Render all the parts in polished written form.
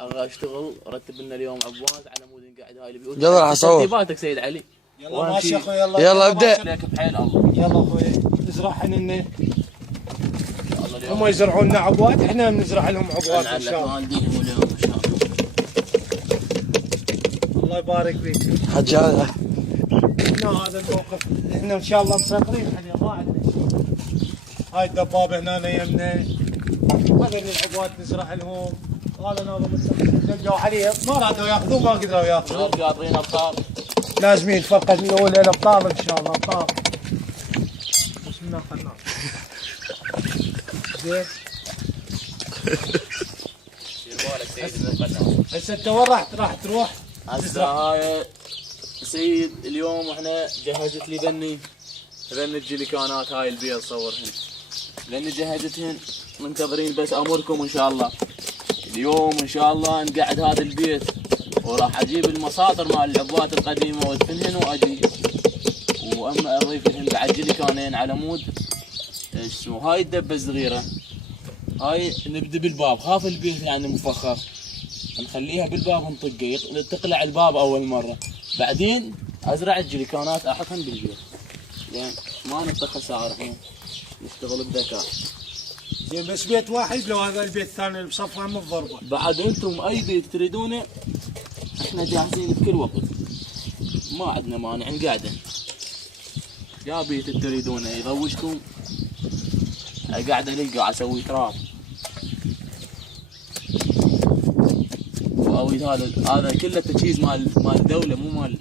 اشتغل رتب لنا اليوم عبواز على مود نقعد هاي البيوت. يلا راح اصور. ترتيباتك سيد علي. يلا ماشي يا اخوي يلا ابدا. لك بحيل الله. يلا اخوي نزرع حنين. هم يزرعون لنا عبوات احنا بنزرع لهم عبوات ان شاء الله. والديهم اليوم ان شاء الله. الله يبارك فيك. حج هذا. هذا الموقف احنا ان شاء الله مسافرين حاليا ما عندنا شيء. هاي الدبابه هنا يمنا. هذول العبوات نزرع لهم. هذا ناظم دقوا عليه ما رادوا ياخذون ما قدروا ياخذون. قاطرين ابطال. لازمين الفرقه الاولى الابطال ان شاء الله ابطال. بسم الله الرحمن زين. هسه انت وين راح تروح؟ هسه هاي سيد اليوم احنا جهزت لي ذني الجليكانات هاي البيض صورهن. ذني جهزتهن منتظرين بس امركم ان شاء الله. اليوم ان شاء الله نقعد هذا البيت وراح اجيب المصادر مال العبوات القديمه وادفنهن واجي. واما اضيف لهن بعد جليكانين على مود اسمه هاي الدبه الصغيره. هاي نبدا بالباب. خاف البيت يعني مفخر نخليها بالباب نطقه تقلع الباب اول مره. بعدين ازرع الجليكانات احطهن بالبيت. زين ما نطق خسائر احنا نشتغل بذكاء. زين بس بيت واحد لو هذا البيت الثاني اللي بصفها من الضربه. بعد انتم اي بيت تريدونه احنا جاهزين بكل وقت. ما عندنا مانع نقعده. يا بيت تريدونه يضوجكم قاعد القى اسوي تراب. واويد هذا كله تجهيز مال الدوله مو مال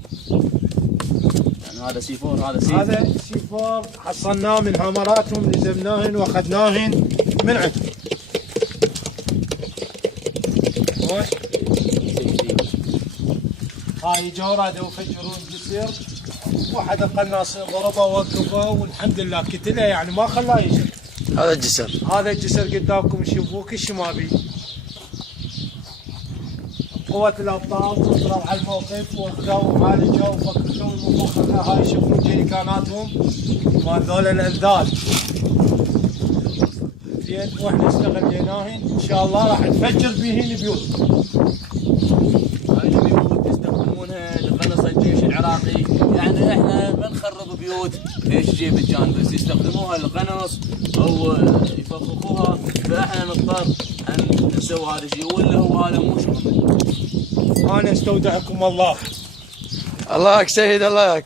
يعني. هذا سي 4 هذا سي 4 حصلناه من هامراتهم لزمناهن واخذناهن من عندهم. هاي جورة يفجرون جسر. واحد القناص ضربه ووقفه والحمد لله قتله يعني ما خلاه يجي. هذا الجسر. هذا الجسر قدامكم تشوفوه كل شيء ما بيه. قوة الأبطال وصلوا على الموقف واخذوا وعالجوا وفككوا المفخخة. هاي شوفوا جيريكاناتهم مال ذول الأنذال. زين واحنا استغليناهن إن شاء الله راح نفجر بيهن البيوت. هاي البيوت يستخدمونها لقنص الجيش العراقي. يعني احنا ما نخرب بيوت ايش جيب الجان بس يستخدموها للقنص او يفخخوها. فاحنا نضطر ان نسوي هذا الشيء ولا هو هذا مو شغلنا. أنا استودعكم الله. الله يك سيد الله يك.